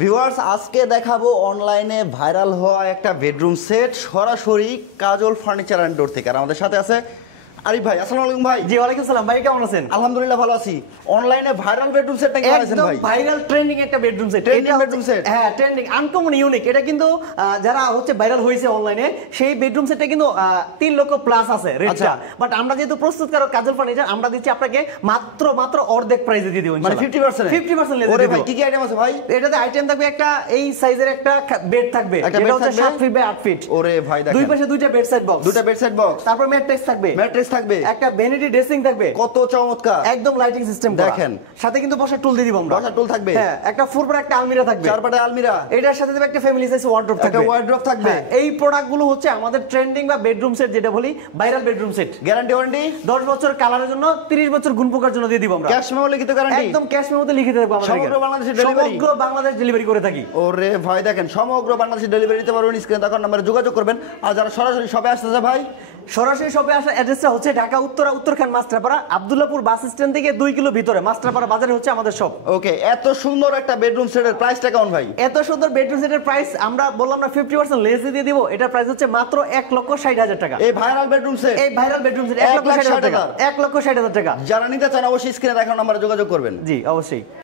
Viewers আজকে দেখাবো অনলাইনে ভাইরাল হওয়া একটা বেডরুম সেট সরাসরি কাজল ফার্নিচার অ্যান্ড ডোর থেকে। আর আমাদের সাথে আছে আরিফ ভাই। আসসালামু আলাইকুম ভাই। জি ওয়ালাইকুম সালাম ভাই, কেমন আছেন? আলহামদুলিল্লাহ ভালো আছি। অনলাইনে ভাইরাল বেডরুম সেটটা কি বানাইছেন ভাই? একদম ভাইরাল ট্রেন্ডিং একটা bedroom set. Trending bedroom set, হ্যাঁ ট্রেন্ডিং, আনকমন, ইউনিক। এটা কিন্তু যারা হচ্ছে ভাইরাল হয়েছে অনলাইনে, সেই বেডরুম সেটটা কিন্তু 3 লক্ষ প্লাস আছে রেটটা। বাট আমরা যেহেতু প্রস্তুতকারক কাজল ফার্নিচার, আমরা দিচ্ছি আপনাকে মাত্র অর্ধেক প্রাইসে দিয়ে দিব, মানে 50%। 50% লেস। ওরে ভাই কি কি আইটেম আছে ভাই? এটাতে আইটেম থাকবে একটা এই সাইজের একটা বেড থাকবে, এটা হচ্ছে 7 ফিট বাই 8 ফিট। ওরে ভাই দেখেন, দুই পাশে দুইটা বেড সাইড বক্স, দুটো বেড সাইড বক্স, তারপর ম্যাট্রেস থাকবে, একটা ভ্যানিটি ড্রেসিং থাকবে। কত চমৎকার, একদম লাইটিং সিস্টেম দেখেন। সাথে কিন্তু বসার টুল দিয়ে দিব আমরা, বসার টুল থাকবে। হ্যাঁ, একটা ফুরপুরা একটা আলমিরা থাকবে, চারপাটে আলমিরা। এটার সাথে দেবে একটা ফ্যামিলি সাইজ ওয়ার্ডরোব থাকবে, একটা ওয়ার্ডরোব থাকবে। এই প্রোডাক্টগুলো হচ্ছে আমাদের ট্রেন্ডিং বা বেডরুম সেট, যেটা বলি viral bedroom set. Guarantee warranty 10 বছর কালারের জন্য, 30 বছর গুণ পোকার জন্য দিয়ে দিব আমরা। ক্যাশ মেমো লিখিত গ্যারান্টি, একদম ক্যাশ মেমোতে লিখে দেব আমরা। সমগ্র বাংলাদেশে ডেলিভারি, সমগ্র বাংলাদেশ ডেলিভারি করে থাকি। ওরে ভাই দেখেন, সমগ্র বাংলাদেশে ডেলিভারি দিতে পারবেন। স্ক্রিনে দেখার নম্বরে যোগাযোগ করবেন। আর যারা সরাসরি শপে আসতেছে ভাই, সরাসরি শপে আসার অ্যাড্রেসটা হচ্ছে ঢাকা উত্তরখান মাস্টারপাড়া, আব্দুল্লাহপুর বাস স্ট্যান্ড থেকে 2 কিলো ভিতরে মাস্টারপাড়া বাজারে হচ্ছে আমাদের শপ। ওকে, এত সুন্দর একটা বেডরুম সেটের প্রাইসটা কেমন ভাই? এত সুন্দর বেডরুম সেটের প্রাইস আমরা বললাম না 50% লেস দিয়ে দিব। এটার প্রাইস হচ্ছে মাত্র 1,60,000 টাকা। এই ভাইরাল বেডরুম সেট, এই ভাইরাল বেডরুম সেট 1,60,000 টাকা। 1,60,000 টাকা। যারা নিতে চান অবশ্যই স্ক্রিনে দেখার নম্বরে যোগাযোগ করবেন। জি অবশ্যই।